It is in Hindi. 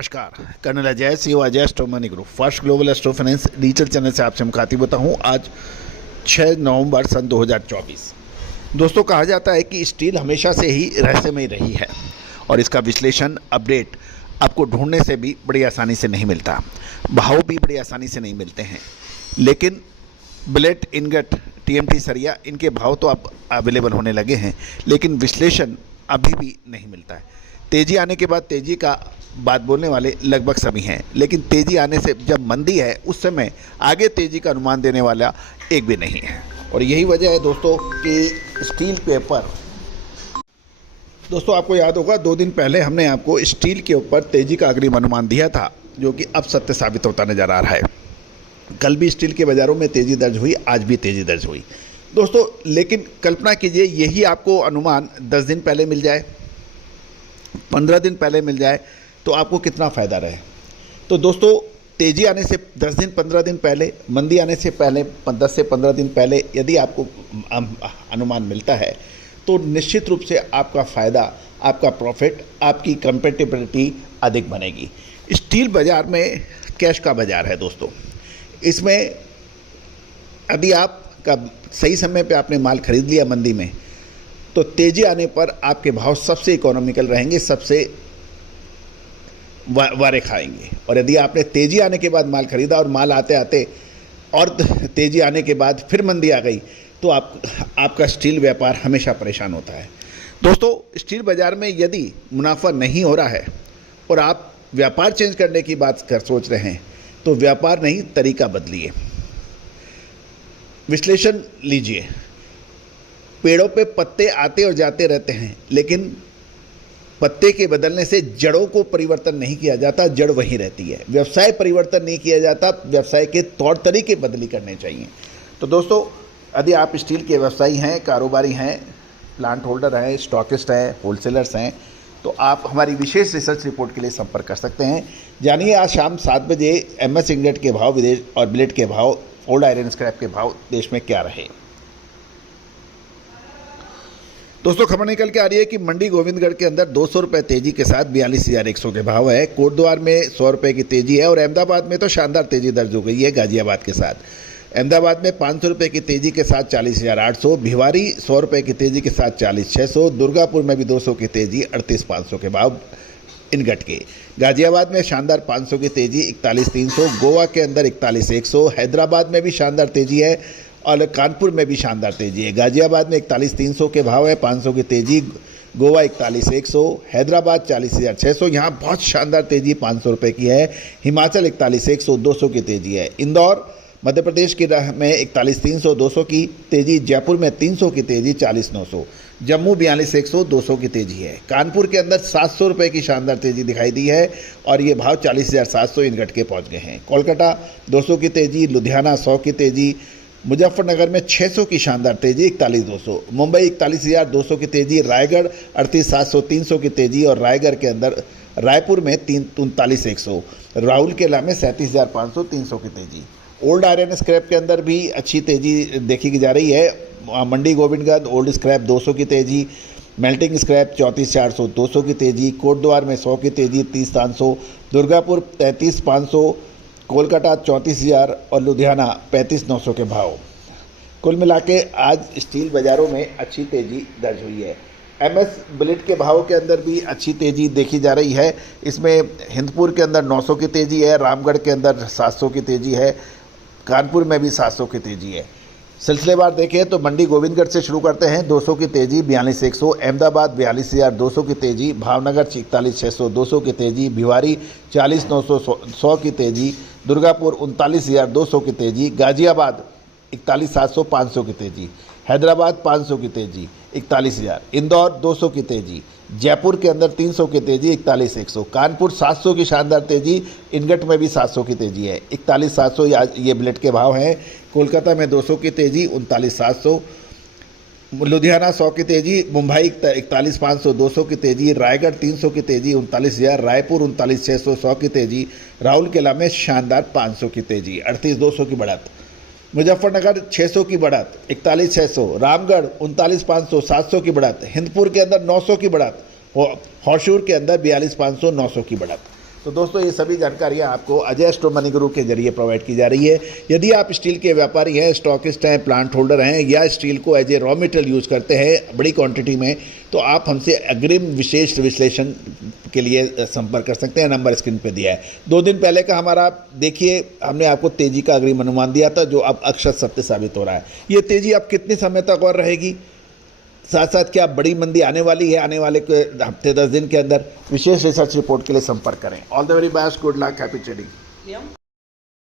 नमस्कार, colonel Ajay CO Ajay astro money group first global astro finance digital channel से आपसे मुखातिब होता हूँ। आज 6 नवंबर सन 2024। दोस्तों, कहा जाता है कि स्टील हमेशा से ही रहस्यमय रही है और इसका विश्लेषण अपडेट आपको ढूंढने से भी बड़ी आसानी से नहीं मिलता, भाव भी बड़ी आसानी से नहीं मिलते हैं। लेकिन बिलेट, इनगट, टीएमटी, सरिया, इनके भाव तो अब अवेलेबल होने लगे हैं, लेकिन विश्लेषण अभी भी नहीं मिलता है। तेज़ी आने के बाद तेज़ी का बात बोलने वाले लगभग सभी हैं, लेकिन तेज़ी आने से जब मंदी है उस समय आगे तेज़ी का अनुमान देने वाला एक भी नहीं है। और यही वजह है दोस्तों कि स्टील के ऊपर, दोस्तों आपको याद होगा 2 दिन पहले हमने आपको स्टील के ऊपर तेज़ी का अग्रिम अनुमान दिया था, जो कि अब सत्य साबित होता नज़र आ रहा है। कल भी स्टील के बाज़ारों में तेज़ी दर्ज हुई, आज भी तेज़ी दर्ज हुई दोस्तों। लेकिन कल्पना कीजिए यही आपको अनुमान 10 दिन पहले मिल जाए, 15 दिन पहले मिल जाए, तो आपको कितना फ़ायदा रहे। तो दोस्तों, तेज़ी आने से 10 दिन 15 दिन पहले, मंदी आने से पहले 10 से 15 दिन पहले यदि आपको अनुमान मिलता है तो निश्चित रूप से आपका फ़ायदा, आपका प्रॉफिट, आपकी कंपेटिबिलिटी अधिक बनेगी। स्टील बाज़ार में कैश का बाज़ार है दोस्तों। इसमें यदि आपका सही समय पे आपने माल खरीद लिया मंदी में, तो तेज़ी आने पर आपके भाव सबसे इकोनॉमिकल रहेंगे, सबसे वारे खाएंगे। और यदि आपने तेज़ी आने के बाद माल खरीदा और माल आते आते और तेज़ी आने के बाद फिर मंदी आ गई, तो आपका स्टील व्यापार हमेशा परेशान होता है। दोस्तों, स्टील बाज़ार में यदि मुनाफा नहीं हो रहा है और आप व्यापार चेंज करने की बात सोच रहे हैं, तो व्यापार नहीं, तरीका बदलिए, विश्लेषण लीजिए। पेड़ों पे पत्ते आते और जाते रहते हैं, लेकिन पत्ते के बदलने से जड़ों को परिवर्तन नहीं किया जाता, जड़ वहीं रहती है। व्यवसाय परिवर्तन नहीं किया जाता, व्यवसाय के तौर तरीके बदली करने चाहिए। तो दोस्तों, यदि आप स्टील के व्यवसायी हैं, कारोबारी हैं, प्लांट होल्डर हैं, स्टॉकिस्ट हैं, होलसेलर्स हैं, तो आप हमारी विशेष रिसर्च रिपोर्ट के लिए संपर्क कर सकते हैं। जानिए आज शाम 7 बजे MS इंगट के भाव विदेश और बिलेट के भाव, ओल्ड आयरन स्क्रैप के भाव देश में क्या रहे। दोस्तों, खबर निकल के आ रही है कि मंडी गोविंदगढ़ के अंदर 200 रुपये तेजी के साथ 42,100 के भाव है। कोटद्वार में 100 रुपये की तेजी है और अहमदाबाद में तो शानदार तेजी दर्ज हो गई है गाजियाबाद के साथ। अहमदाबाद में 500 रुपये की तेजी के साथ 40,800, भिवारी 100 रुपये की तेजी के साथ 40,600, दुर्गापुर में भी 200 की तेजी 38,500 के भाव इनगट के। गाजियाबाद में शानदार 500 की तेजी 41,300, गोवा के अंदर 41,100, हैदराबाद में भी शानदार तेजी है और कानपुर में भी शानदार तेजी है। गाजियाबाद में 41,300 के भाव है, 500 की तेजी, गोवा 41,100, हैदराबाद 40,600, यहाँ बहुत शानदार तेजी 500 रुपये की है। हिमाचल 41,100, 200 की तेजी है। इंदौर मध्य प्रदेश की राह में 41,300, 200 की तेजी। जयपुर में 300 की तेजी 40,900, जम्मू 42,100, 200 की तेजी है। कानपुर के अंदर 700 रुपये की शानदार तेजी दिखाई दी है और ये भाव 40,700 इनगट के पहुँच गए हैं। कोलकाता 200 की तेजी, लुधियाना 100 की तेजी, मुजफ्फरनगर में 600 की शानदार तेजी 41,200, मुंबई 41,200 की तेजी, रायगढ़ 38,700, 300 की तेजी और रायगढ़ के अंदर रायपुर में 39,100, राउरकेला में 37,500, 300 की तेजी। ओल्ड आयरन स्क्रैप के अंदर भी अच्छी तेजी देखी जा रही है। मंडी गोविंदगढ़ ओल्ड स्क्रैप 200 की तेजी, मेल्टिंग स्क्रैप 34,400, 200 की तेजी, कोटद्वार में 100 की तेजी 30,500, दुर्गापुर 33,500, कोलकाता 34,000 और लुधियाना 35,900 के भाव। कुल मिला के आज स्टील बाज़ारों में अच्छी तेज़ी दर्ज हुई है। MS बिलेट के भाव के अंदर भी अच्छी तेज़ी देखी जा रही है। इसमें हिंदपुर के अंदर 900 की तेज़ी है, रामगढ़ के अंदर 700 की तेज़ी है, कानपुर में भी 700 की तेज़ी है। सिलसिलेवार देखें तो मंडी गोविंदगढ़ से शुरू करते हैं, 200 की तेज़ी 42,100, अहमदाबाद 42,200 की तेज़ी, भावनगर 41,600, 200 की तेज़ी, भिवारी 40,900, 100 की तेज़ी, दुर्गापुर 39,200 की तेज़ी, गाजियाबाद 41,700, 500 की तेज़ी, हैदराबाद 500 की तेज़ी 41,000, इंदौर 200 की तेज़ी, जयपुर के अंदर 300 की तेज़ी 41,100, कानपुर 700 की शानदार तेज़ी, इनगट में भी 700 की तेज़ी है 41,700 ये बिलेट के भाव हैं। कोलकाता में 200 की तेज़ी 39,700, लुधियाना 100 की तेज़ी, मुंबई 41,500, 200 की तेज़ी, रायगढ़ 300 की तेज़ी 39,000, रायपुर 39,600, 100 की तेज़ी, राउरकेला में शानदार 500 की तेज़ी 38,200 की बढ़त, मुजफ्फरनगर 600 की बढ़त 41,600, रामगढ़ 39,500, 700 की बढ़त, हिंदपुर के अंदर 900 की बढ़त, होशूर के अंदर 42,500, 900 की बढ़त। तो दोस्तों ये सभी जानकारियां आपको अजय स्टोर मनी गुरु के जरिए प्रोवाइड की जा रही है। यदि आप स्टील के व्यापारी हैं, स्टॉकिस्ट हैं, प्लांट होल्डर हैं या स्टील को as a raw material use करते हैं बड़ी क्वांटिटी में, तो आप हमसे अग्रिम विशेष विश्लेषण के लिए संपर्क कर सकते हैं। नंबर स्क्रीन पे दिया है। 2 दिन पहले का हमारा देखिए, हमने आपको तेजी का अग्रिम अनुमान दिया था जो अब अक्षर सत्य साबित हो रहा है। ये तेजी अब कितने समय तक और रहेगी, साथ साथ क्या बड़ी मंदी आने वाली है आने वाले हफ्ते 10 दिन के अंदर, विशेष रिसर्च रिपोर्ट के लिए संपर्क करें। All the very best, good luck, happy trading.